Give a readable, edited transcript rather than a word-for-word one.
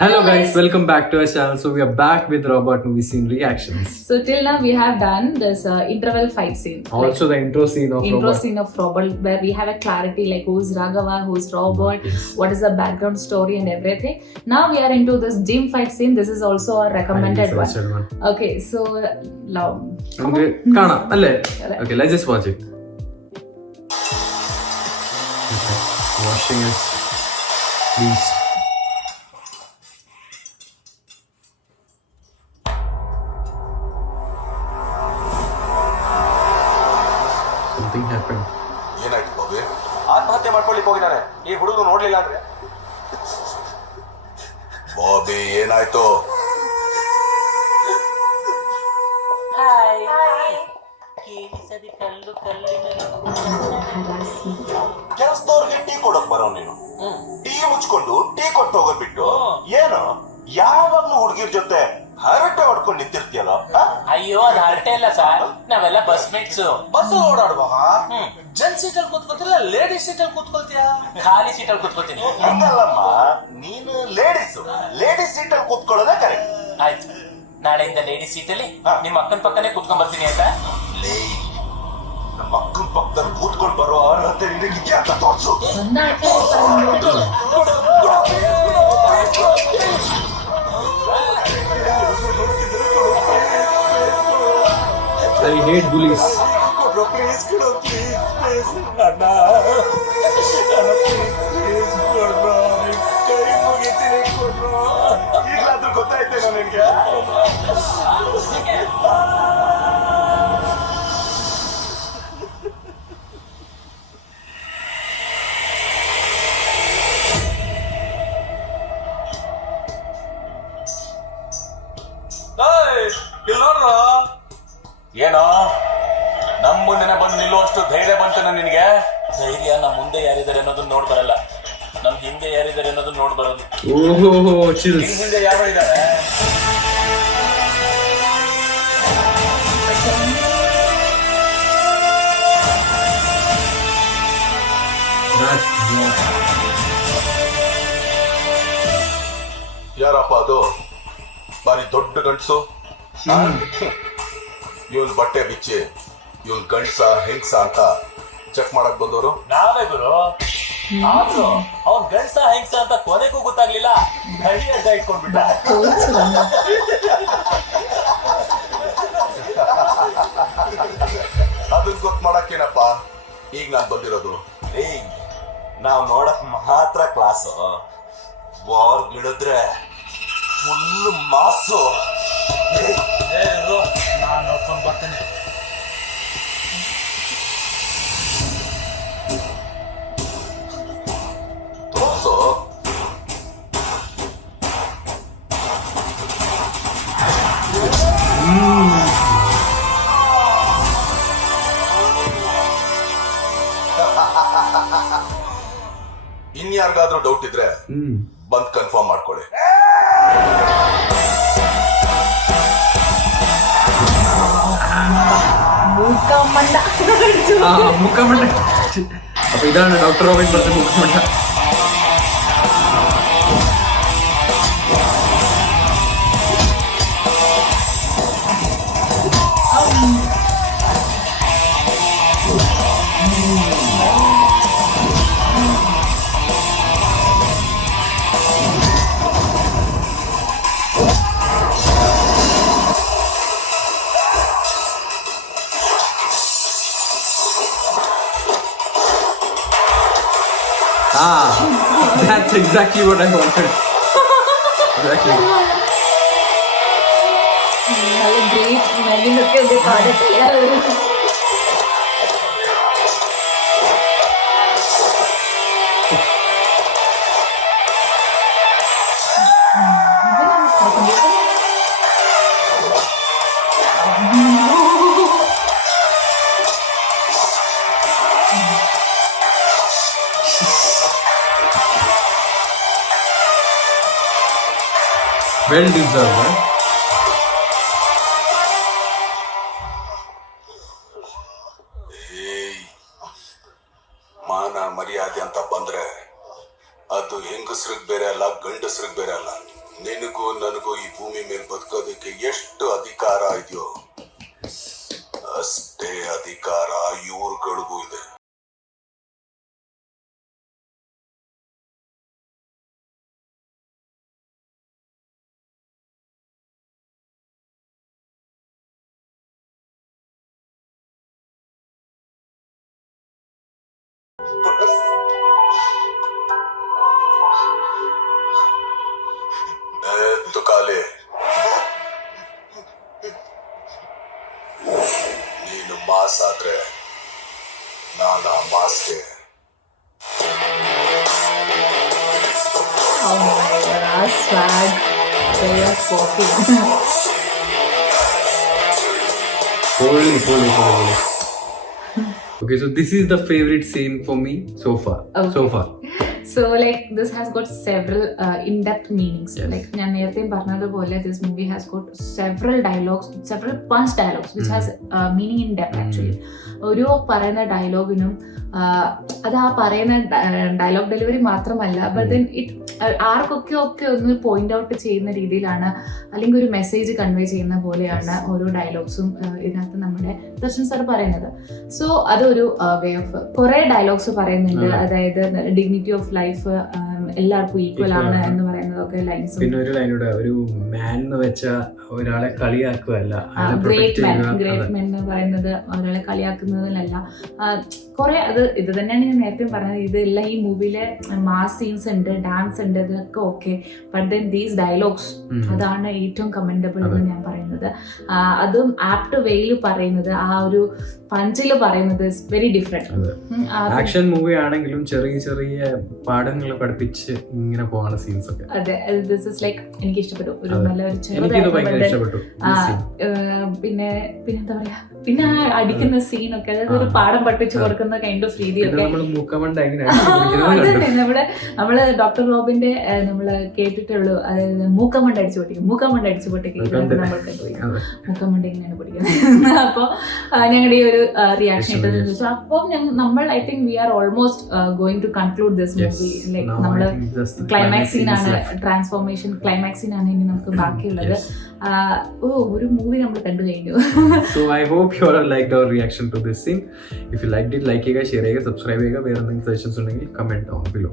Hello guys, welcome back to our channel. So we are back with robot movie scene reactions. So till now we have done this interval fight scene. Also the intro scene of Robot where we have a clarity like who's Raghava, who's Robot, what is the background story and everything. Now we are into this gym fight scene. This is also a recommended one. Okay, so love. Okay, okay, let's just watch it. Okay. Washing is please. Something happened. ಏನಾಯ್ತು ಬಾಬಿ? ಆತ್ಮಹತ್ಯೆ ಮಾಡ್ಕೊಳ್ಳಿಕ್ಕೆ ಹೋಗಿದ್ದಾನೆ. ಈ ಹುಡುಗ ನೋಡ್ಲಿಲ್ಲ ಅಂದ್ರೆ ಬಾಬಿ ಏನಾಯ್ತು? ಕೆಲಸದವ್ರಿಗೆ tea ಕೊಡಕ್ ಬರೋ ನೀನು ಟೀ ಮುಚ್ಕೊಂಡು ಟೀ ಕೊಟ್ಟು ಹೋಗೋದ್ ಬಿಟ್ಟು ಏನು ಯಾವಾಗ್ಲೂ ಹುಡುಗಿರ್ ಜೊತೆ ಹರಟೆ ಹೊಡ್ಕೊಂಡು ನಿಂತಿರ್ತೀಯಲ್ಲ? ಅಯ್ಯೋ ಅದು ಹರಟೆ ಇಲ್ಲ ಸರ್, ನಾವೆಲ್ಲ ಬಸ್ ಮೇಟ್ಸ್. ಬಸ್ ಓಡಾಡುವಾಗ ಜನ್ ಸೀಟ್ ಅಲ್ಲಿ ಕೂತ್ಕೊತಿಲ್ಲ, ಲೇಡೀಸ್ ಸೀಟ್ ಅಲ್ಲಿ ಕೂತ್ಕೊಳ್ತೀಯ? ಖಾಲಿ ಸೀಟ್ ಅಲ್ಲಿ ಕೂತ್ಕೊತೀನಿ. ಹಂಗಲ್ಲಮ್ಮ, ನೀನು ಲೇಡೀಸ್ ಸೀಟ್ ಅಲ್ಲಿ ಕೂತ್ಕೊಳ್ಳೋದೇ ಕರೆಕ್ಟ್. ಆಯ್ತು, ನಾಳೆಯಿಂದ ಲೇಡೀಸ್ ಸೀಟ್ ಅಲ್ಲಿ ನಿಮ್ಮ ಅಕ್ಕನ ಪಕ್ಕನೇ ಕೂತ್ಕೊಂಡ್ ಬರ್ತೀನಿ ಆಯ್ತಾ? ನಮ್ಮ ಅಕ್ಕನ ಪಕ್ಕದಲ್ಲಿ ಕೂತ್ಕೊಂಡು ಬರೋ ಅರ್ಹತೆ ನಿನಗಿದ್ಯಾ ಅಂತ ತೋರ್ಸು. I hate bullies. Please, ಈಗಲಾದ್ರೂ ಗೊತ್ತಾಯ್ತೇನೋ ನಿನ್ಗೆ? ಏನೋ ನಮ್ಮ ಮುಂದೆನೆ ಬಂದು ನಿಲ್ಲುವಷ್ಟು ಧೈರ್ಯ ಬಂತನ ನಿನಗೆ? ಧೈರ್ಯ ನಮ್ಮ ಮುಂದೆ ಯಾರಿದ್ದಾರೆ ಅನ್ನೋದನ್ನ ನೋಡ್ ಬರಲ್ಲ, ನಮ್ ಹಿಂದೆ ಯಾರಿದ್ದಾರೆ ಅನ್ನೋದನ್ನ ನೋಡ್ ಬರೋದು. Oh, chills. ಹಿಂದೆ ಯಾರೋ ಇದ್ದಾರೆ. ಯಾರಪ್ಪ ಅದು? ಬಾರಿ ದೊಡ್ಡ ಗಂಡ್ಸು. ಇವನ್ ಬಟ್ಟೆ ಬಿಚ್ಚಿ ಇವನ್ ಗಂಡ್ಸ ಹೆಂಗ್ಸ ಅಂತ ಚೆಕ್ ಮಾಡಕ್ ಬಂದವರು ನಾವೇ ಗುರು. ಆದ್ರೂ ಅವ್ನ್ ಗಂಡ್ಸ ಹೆಂಗ್ಸ ಅಂತ ಕೊನೆಗೂ ಗೊತ್ತಾಗ್ಲಿಲ್ಲ, ಗಡಿ ಅಡ್ಡ ಇಟ್ಕೊಂಡ್ಬಿಟ್ಟ. ಅದನ್ನ ಗೊತ್ತು ಮಾಡಕ್ಕೇನಪ್ಪ ಈಗ ನಾನ್ ಬಂದಿರೋದು. ನಾವ್ ನೋಡಕ್ ಮಾತ್ರ ಕ್ಲಾಸು, ಬಾರ್ ಗಿಡಿದ್ರೆ ಫುಲ್ ಮಾಸು. ನಾನ್ ನೋಡ್ಕೊಂಡ್ ಬರ್ತೇನೆ. ತೋರ್ಸು. ಇನ್ಯಾರಿಗಾದ್ರೂ ಡೌಟ್ ಇದ್ರೆ ಬಂದ್ ಕನ್ಫರ್ಮ್ ಮಾಡ್ಕೊಳ್ಳಿ. ಮುಖಮಂಡ. ಅಪ್ಪ ಇದಾನ ಡಾಕ್ಟರ್ ರಾಬಿನ್ ಬರ್ತಾರೆ ಮುಖಮಂಡ. That's exactly what I wanted. Exactly. Well deserved, huh? ಮಾನ ಮರ್ಯಾದೆ ಅಂತ ಬಂದ್ರೆ ಅದು ಹೆಂಗಸ್ರಿಗೆ ಬೇರೆ ಅಲ್ಲ, ಗಂಡಸ್ರಿಗೆ ಬೇರೆ ಅಲ್ಲ. ನಿನಗೂ ನನಗೂ ಈ ಭೂಮಿ ಮೇಲೆ ಬದುಕೋದಕ್ಕೆ ಎಷ್ಟು ಅಧಿಕಾರ ಇದೆಯೋ ಅಷ್ಟೇ ಅಧಿಕಾರ ಇವ್ರುಗಳಿಗೂ ಇದೆ. ತುಕಾಲೆ, ನೀನು ಮಾಸ್ ಆದ್ರೆ ನಾನು ಆ ಮಾಸ್ಗೆ. Oh my god, our swag, they are walking. Holy. Okay, so this is the favorite scene for me so far. Okay. So far. So like this has got several in-depth meanings. Yes. Like ഞാൻ നേരത്തെ പറഞ്ഞതുപോലെ this movie has got several dialogues, several punch dialogues which has meaning in depth actually. ഒരു പറയുന്ന ഡയലോഗിനും അത് ആ പറയുന്ന dialogue delivery മാത്രമല്ല, but then ആർക്കൊക്കെ ഒന്ന് പോയിന്റ് ഔട്ട് ചെയ്യുന്ന രീതിയിലാണ്, അല്ലെങ്കിൽ ഒരു മെസ്സേജ് കൺവേ ചെയ്യുന്ന പോലെയാണ് ഓരോ ഡയലോഗ്സും ഇതിനകത്ത് നമ്മുടെ ദർശൻ സാർ പറയുന്നത്. സോ അതൊരു വേ ഓഫ് കുറെ ഡയലോഗ്സ് പറയുന്നുണ്ട്. അതായത് ഡിഗ്നിറ്റി ഓഫ് ലൈഫ് എല്ലാവർക്കും ഈക്വൽ ആണ് എന്ന് പറയുന്നതൊക്കെ ലൈൻസ്. പിന്നെ ഒരു ലൈനൂടെ, ഒരു മാൻ എന്ന് വെച്ച ഒരാളെ കളിയാക്കുകയല്ല, ഗ്രേറ്റ് മെൻ എന്ന് പറയുന്നത് ഒരാളെ കളിയാക്കുന്നതിലല്ല. കുറെ ഇത് തന്നെയാണ് ഞാൻ നേരത്തെ പറഞ്ഞത്. ഇതെല്ലാം ഈ മൂവിയിലെ മാസ് സീൻസ് ഉണ്ട്, ഡാൻസ് ഉണ്ട്, ഇതൊക്കെ okay. But then these dialogues, അതാണ് ഏറ്റവും കമൻഡബിൾ എന്ന് ഞാൻ പറയുന്നത്. അതും ആപ്റ്റ് വേയിൽ പറയുന്നത്, ആ ഒരു പഞ്ചില് പറയുന്നത് വെരി ഡിഫറെന്റ്. ആക്ഷൻ മൂവി ആണെങ്കിലും ചെറിയ ചെറിയ പാഠങ്ങൾ പഠിപ്പിച്ച് ഇങ്ങനെ പോവാണ് സീൻസ് ഒക്കെ. അതെ, ദിസ് ഇസ് ലൈക്ക് എനിക്ക് ഇഷ്ടപ്പെട്ടു. ഒരു നല്ല ഒരു ഇഷ്ടപ്പെട്ടു. പിന്നെ എന്താ പറയാ, പിന്നെ ആ അടിക്കുന്ന സീനൊക്കെ, അതായത് ഒരു പാഠം പഠിപ്പിച്ചു കൊടുക്കുന്ന കൈൻഡ് ഓഫ് രീതിയൊക്കെ. അതന്നെ നമ്മള് ഡോക്ടർ റോബിന്റെ നമ്മള് കേട്ടിട്ടുള്ളൂ, അതായത് മൂക്കമണ്ട അടിച്ചു പൊട്ടിക്കും നമ്മൾ കണ്ടുപോയി. മൂക്കമണ്ട ഇങ്ങനെയാണ് പൊടിക്കുന്നത്. അപ്പൊ ഞങ്ങളുടെ ഈ ഒരു റിയാക്ഷൻ ഇട്ടു. അപ്പം നമ്മൾ I think we are almost going to conclude this movie. Like നമ്മള് ക്ലൈമാക്സ് സീനാണ്, ട്രാൻസ്ഫോർമേഷൻ ക്ലൈമാക്സ് സീനാണ് ഇനി നമുക്ക് ബാക്കിയുള്ളത്. ഒരു മൂവി നമ്മൾ കണ്ടു കഴിഞ്ഞു. So I hope you all liked our reaction to this scene. If you liked it, like ചെയ്യുക, ഷെയർ ചെയ്യുക, സബ്സ്ക്രൈബ് ചെയ്യുക. വേറെ എന്തെങ്കിലും സജഷൻസ് ഉണ്ടെങ്കിൽ കമന്റ് down below.